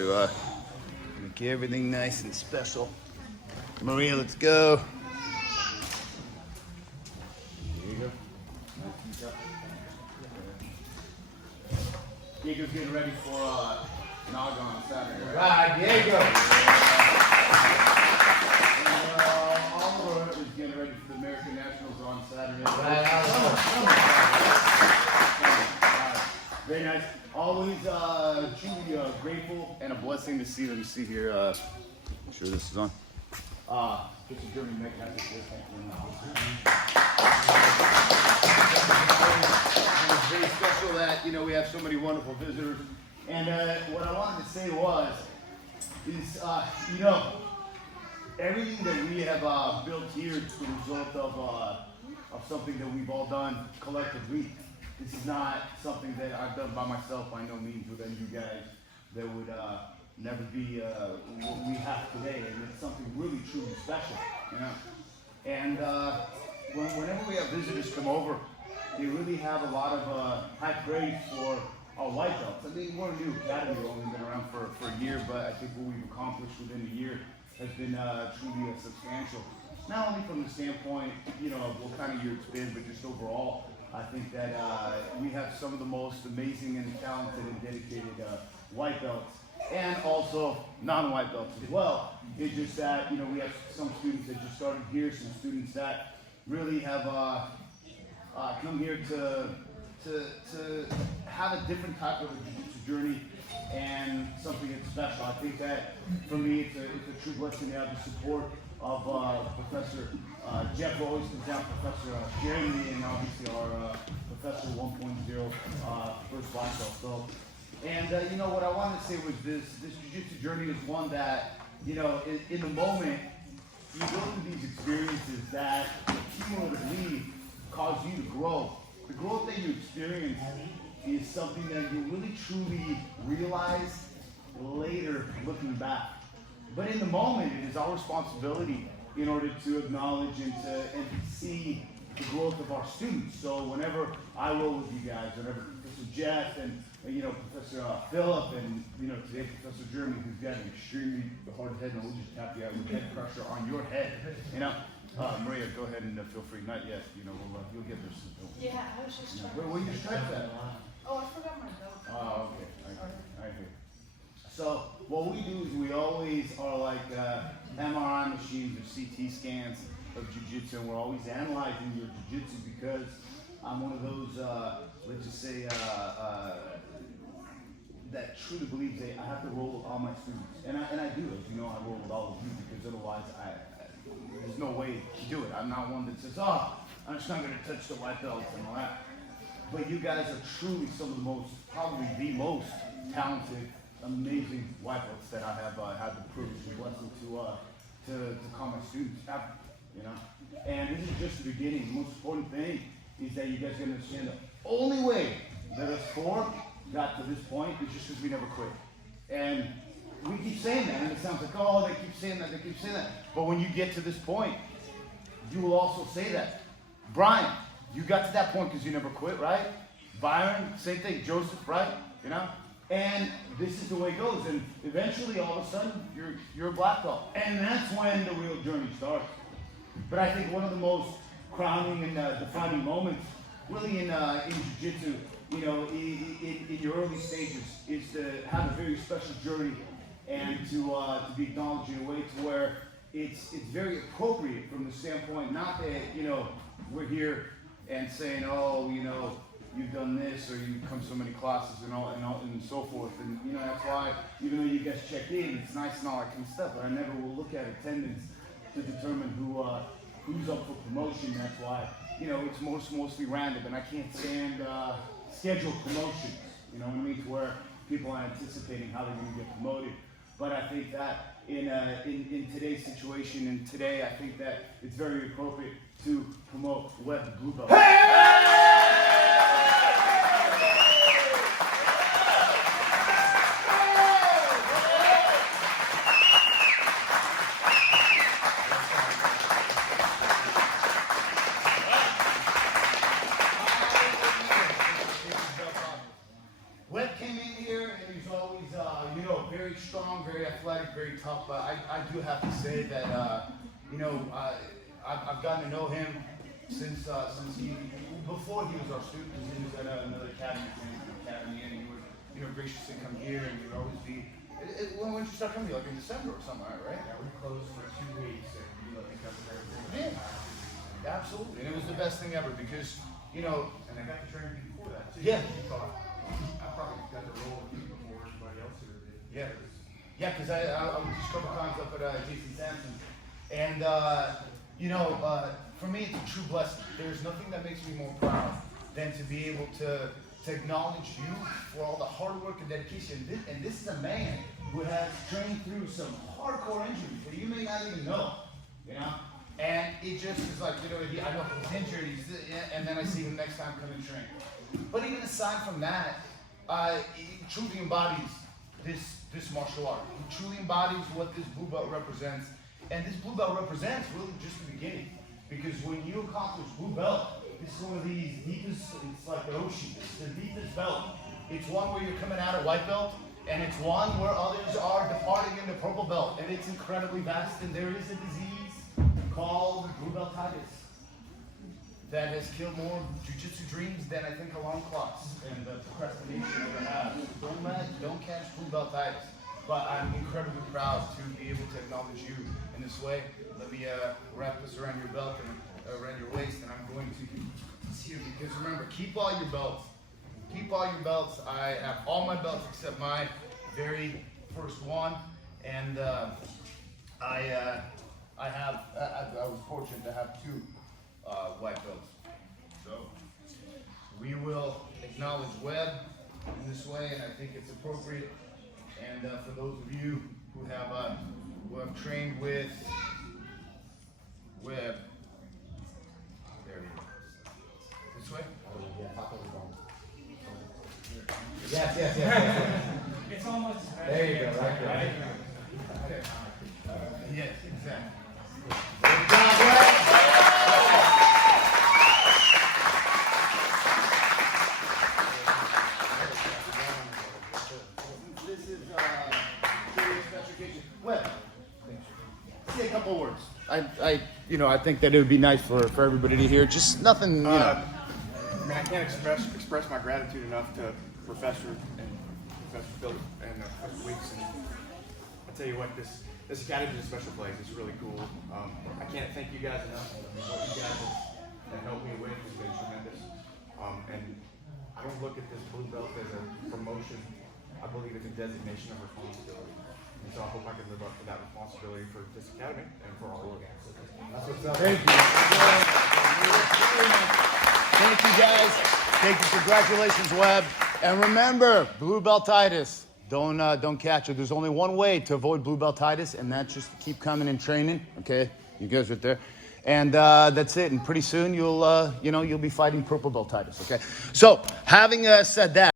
Make everything nice and special. Maria, let's go. There you go. Diego's getting ready for Naga on Saturday. Right, Diego. Oliver is getting ready for the American Nationals on Saturday. Right, very nice. Always truly grateful and a blessing to see them. See here. I'm sure this is on. It's a German mechanic. It's very special that we have so many wonderful visitors. And what I wanted to say is everything that we have built here is the result of something that we've all done collectively. This is not something that I've done by myself by no means with any of you guys. That would never be what we have today, and it's something really truly special, And whenever we have visitors come over, they really have a lot of high praise for our white belts. I mean, we're a new academy, we've only been around for a year, but I think what we've accomplished within a year has been truly substantial. Not only from the standpoint, of what kind of year it's been, but just overall. I think that we have some of the most amazing and talented and dedicated white belts, and also non-white belts as well. It's just that we have some students that just started here, some students that really have come here to have a different type of a jiu-jitsu journey and something that's special. I think that for me, it's a true blessing to have the support of Professor Jeff always comes down, Professor Jeremy, and obviously our Professor 1.0 first black belt. So, and what I wanted to say was this jiu-jitsu journey is one that, in the moment, you go through these experiences that cumulatively cause you to grow. The growth that you experience is something that you really truly realize later looking back. But in the moment, it is our responsibility in order to acknowledge and to see the growth of our students. So whenever I roll with you guys, whenever Professor Jeff and Professor Philip and today Professor Jeremy, who's got an extremely hard head, and we'll just tap you out with head pressure on your head. Maria, go ahead and feel free. Not yet. You'll get there soon. Yeah, I was just trying. Where you stretch that? Oh, I forgot my belt. Oh, okay. I hear. So what we do is we always are like MRI machines or CT scans of jiu-jitsu, and we're always analyzing your jiu-jitsu because I'm one of those, let's just say, that truly believes that I have to roll with all my students. And I do, as you know, I roll with all of you because otherwise there's no way to do it. I'm not one that says, I'm just not going to touch the white belts and all that. But you guys are truly some of the most, probably the most talented, amazing white belts that I have had the privilege and blessing to call my students ever, And this is just the beginning. The most important thing is that you guys can understand the only way that us four got to this point is just because we never quit. And we keep saying that, and it sounds like, oh, they keep saying that. But when you get to this point, you will also say that. Brian, you got to that point because you never quit, right? Byron, same thing. Joseph, right? And this is the way it goes. And eventually, all of a sudden, you're a black belt. And that's when the real journey starts. But I think one of the most crowning and defining moments, really in jiu-jitsu, in your early stages, is to have a very special journey and to be acknowledged in a way to where it's very appropriate from the standpoint, not that, we're here and saying, oh, you've done this or you've come so many classes and so forth. And, that's why, even though you guys check in, it's nice and all that kind of stuff, but I never will look at attendance to determine who's up for promotion. That's why, it's mostly random, and I can't stand scheduled promotions, to where people are anticipating how they're going to get promoted. But I think that in today's situation, and today, I think that it's very appropriate to promote Web Blue Belt. Webb came in here and he's always, very strong. strong, very athletic, very tough. But I do have to say that I've gotten to know him since before he was our student. He was at another academy, and you were gracious to come here, and you would always be. When did you start coming? Like in December or something, right? Yeah, we closed for 2 weeks, and you let me come there. Yeah, absolutely. And it was the best thing ever because, And I got to train you before that too. Yeah. You thought, I probably got the role of you before everybody else here did. Yeah. Yeah, because I was just a couple times up at Jason Sampson. And, for me, it's a true blessing. There's nothing that makes me more proud than to be able to acknowledge you for all the hard work and dedication. And this is a man who has trained through some hardcore injuries that you may not even know, And it just is like, I know he's injured, and then I see him next time come and train. But even aside from that, he truly embodies this martial art. He truly embodies what this blue belt represents. And this blue belt represents really just the beginning. Because when you accomplish blue belt, this is one of these deepest, it's like the ocean, it's the deepest belt. It's one where you're coming out of white belt, and it's one where others are departing into purple belt. And it's incredibly vast, and there is a disease called blue beltitis that has killed more jiu-jitsu dreams than I think alarm clocks and the procrastination ever have. Don't catch blue beltitis. But I'm incredibly proud to be able to acknowledge you in this way. Let me wrap this around your belt and around your waist, and I'm going to here because remember, keep all your belts. Keep all your belts. I have all my belts except my very first one, and I was fortunate to have 2 white belts. So we will acknowledge Webb in this way, and I think it's appropriate. And for those of you who have trained with Webb, there you go. This way? Yes. It's almost. There you go, right there. Okay. Yes, exactly. This is very special occasion. Well, say a couple words. I think that it would be nice for everybody to hear. Just nothing, I can't express my gratitude enough to Professor Phil and Professor Weeks. And I tell you what, this academy is a special place. It's really cool. I can't thank you guys enough. What you guys have helped me with has been tremendous. And I don't look at this blue belt as a promotion. I believe it's a designation of responsibility. And so I hope I can live up to that responsibility for this academy and for all of you. That's what's up. Thank you. Thank you, guys. Thank you. Congratulations, Webb. And remember, blue beltitis. Don't catch it. There's only one way to avoid blue beltitis, and that's just to keep coming and training. Okay, you guys right there. And that's it. And pretty soon you'll be fighting purple beltitis. Okay. So having said that.